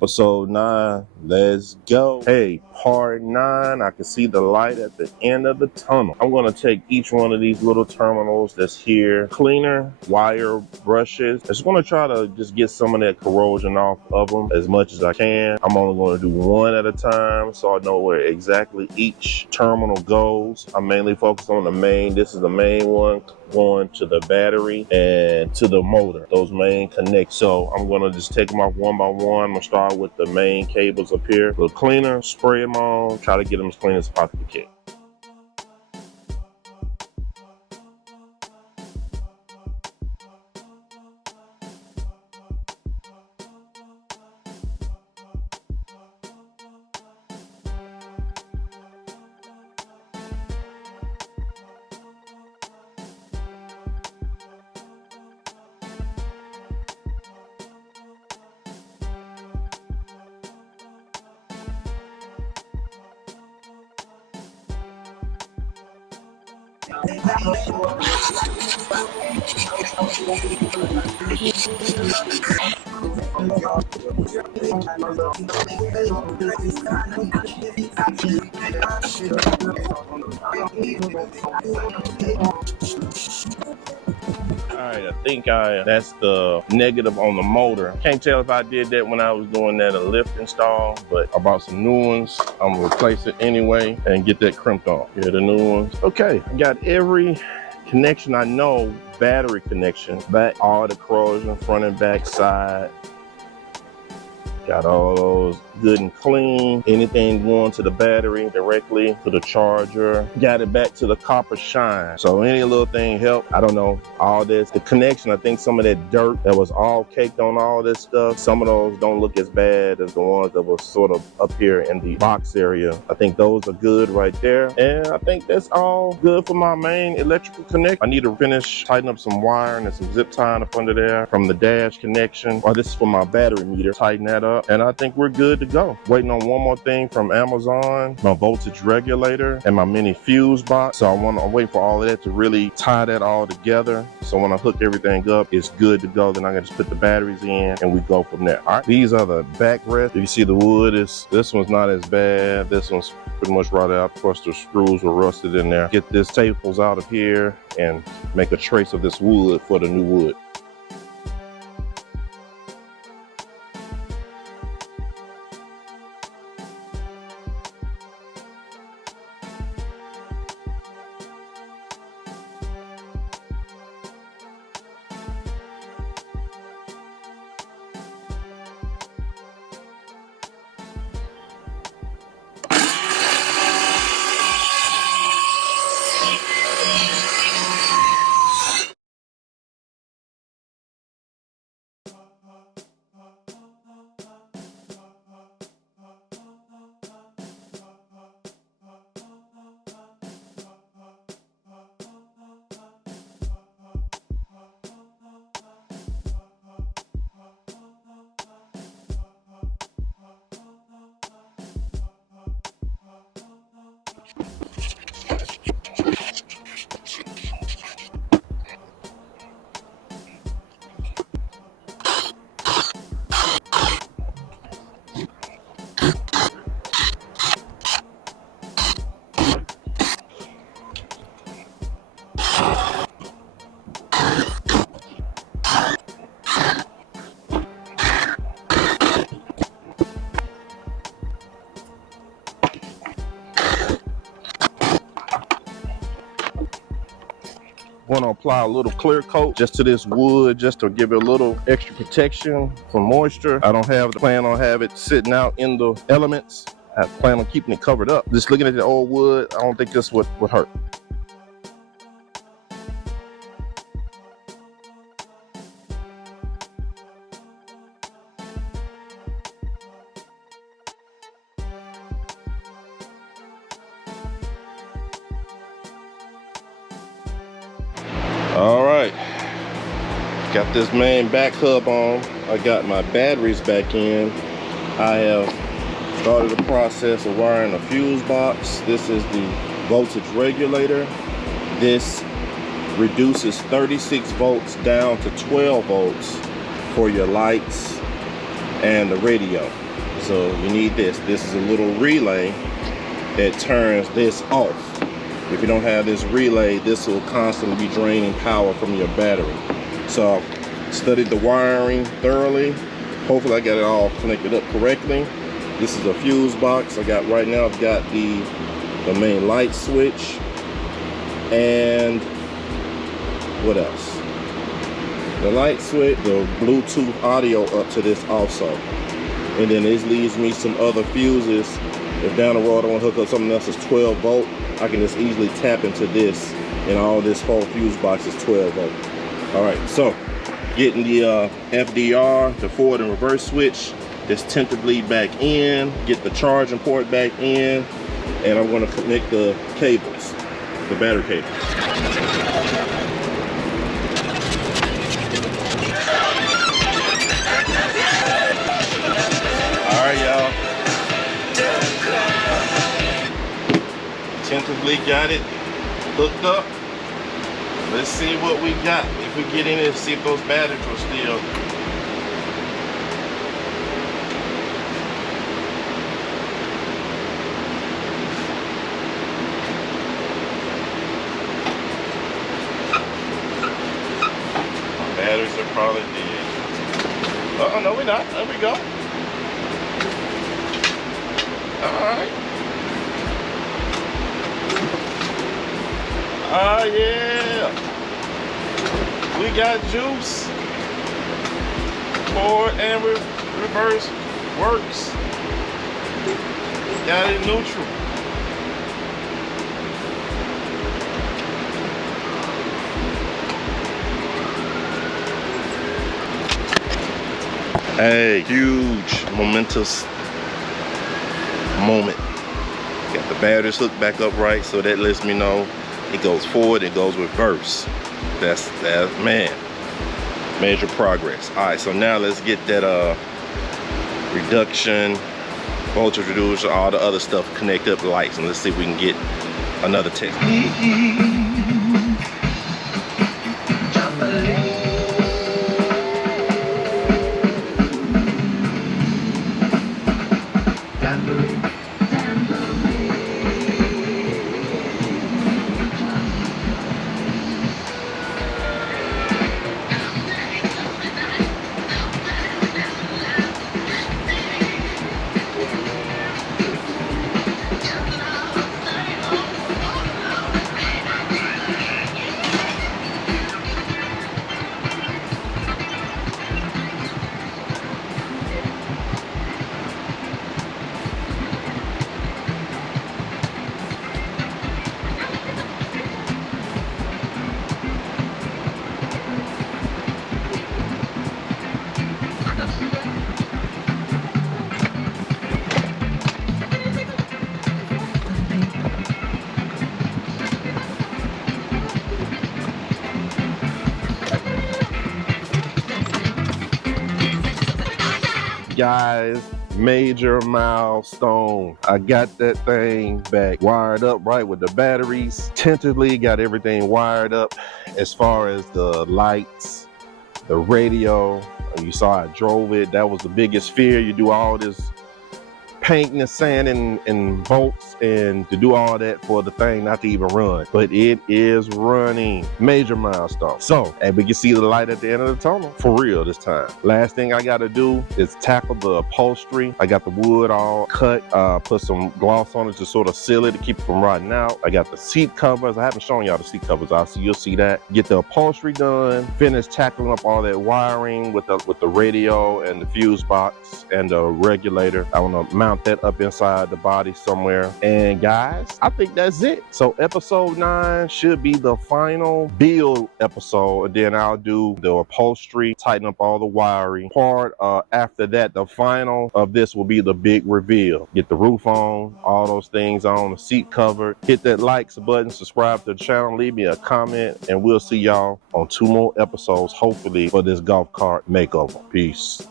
Episode 9, let's go. Hey, part 9, I can see the light at the end of the tunnel. I'm gonna take each one of these little terminals that's here, cleaner, wire brushes. I just wanna try to just get some of that corrosion off of them as much as I can. I'm only gonna do one at a time so I know where exactly each terminal goes. I'm mainly focused on the main. This is the main one going to the battery and to the motor. Those main connect. So I'm gonna just take them off one by one. I'm gonna start with the main cables up here. A little cleaner, spray them on, try to get them as clean as possibly can. Alright, I think that's the negative on the motor. Can't tell if I did that when I was doing that lift install, but I bought some new ones. I'm gonna replace it anyway and get that crimped off. Here are the new ones. Okay, I got every connection I know, battery connection, back, all the corrosion, front and back side. Got all those good and clean. Anything going to the battery directly to the charger. Got it back to the copper shine. So any little thing help. I don't know, all this. The connection, I think some of that dirt that was all caked on all this stuff, some of those don't look as bad as the ones that was sort of up here in the box area. I think those are good right there. And I think that's all good for my main electrical connect. I need to finish tighten up some wiring and some zip tying up under there from the dash connection. Or this is for my battery meter. Tighten that up. And I think we're good to go. Waiting on one more thing from Amazon, my voltage regulator and my mini fuse box. So I'm waiting for all of that to really tie that all together. So when I hook everything up, it's good to go. Then I can just put the batteries in and we go from there. All right, these are the backrests. You see the wood this one's not as bad. This one's pretty much rotted out. Of course, the screws were rusted in there. Get this staples out of here and make a trace of this wood for the new wood. Want to apply a little clear coat just to this wood, just to give it a little extra protection from moisture. I don't have the plan on have it sitting out in the elements. I plan on keeping it covered up. Just looking at the old wood, I don't think this would hurt. All right, got this main back hub on. I got my batteries back in. I have started the process of wiring a fuse box. This is the voltage regulator. This reduces 36 volts down to 12 volts for your lights and the radio. So you need this. This is a little relay that turns this off. If you don't have this relay, this will constantly be draining power from your battery. So I've studied the wiring thoroughly. Hopefully I got it all connected up correctly. This is a fuse box I got right now. I've got the main light switch, and what else? The light switch, the Bluetooth audio up to this also. And then this leaves me some other fuses. If down the road I want to hook up something else that's 12 volt, I can just easily tap into this, and all this whole fuse box is 12 volt. All right, so getting the FDR, the forward and reverse switch, just tentatively back in, get the charging port back in, and I'm going to connect the cables, the battery cables. All right, y'all. Tentatively got it hooked up. Let's see what we got. If we get in and see if those batteries are still. Batteries are probably dead. Uh-oh, no, we're not. There we go. All right. Oh, yeah. We got juice. Forward and reverse works. Got it neutral. Hey, huge momentous moment. Got the batteries hooked back up right, so that lets me know it goes forward, it goes reverse. That's man, major progress. All right, so now let's get that reduction, voltage reducer, all the other stuff, connect up the lights, and let's see if we can get another test. Guys, major milestone. I got that thing back wired up right with the batteries. Tentatively got everything wired up as far as the lights, the radio. You saw I drove it. That was the biggest fear. You do all this painting and sanding and bolts, and to do all that for the thing not to even run, but it is running. Major milestone. So, and we can see the light at the end of the tunnel for real this time. Last thing I got to do is tackle the upholstery. I got the wood all cut, put some gloss on it to sort of seal it to keep it from rotting out. I got the seat covers. I haven't shown y'all the seat covers. You'll see that. Get the upholstery done. Finish tackling up all that wiring with the radio and the fuse box and the regulator. I want to mount that up inside the body somewhere. And guys, I think that's it. So episode 9 should be the final build episode, and then I'll do the upholstery, tighten up all the wiring part. After that, the final of this will be the big reveal. Get the roof on, all those things on, the seat covered. Hit that likes button, subscribe to the channel, leave me a comment, and we'll see y'all on 2 more episodes, hopefully, for this golf cart makeover. Peace.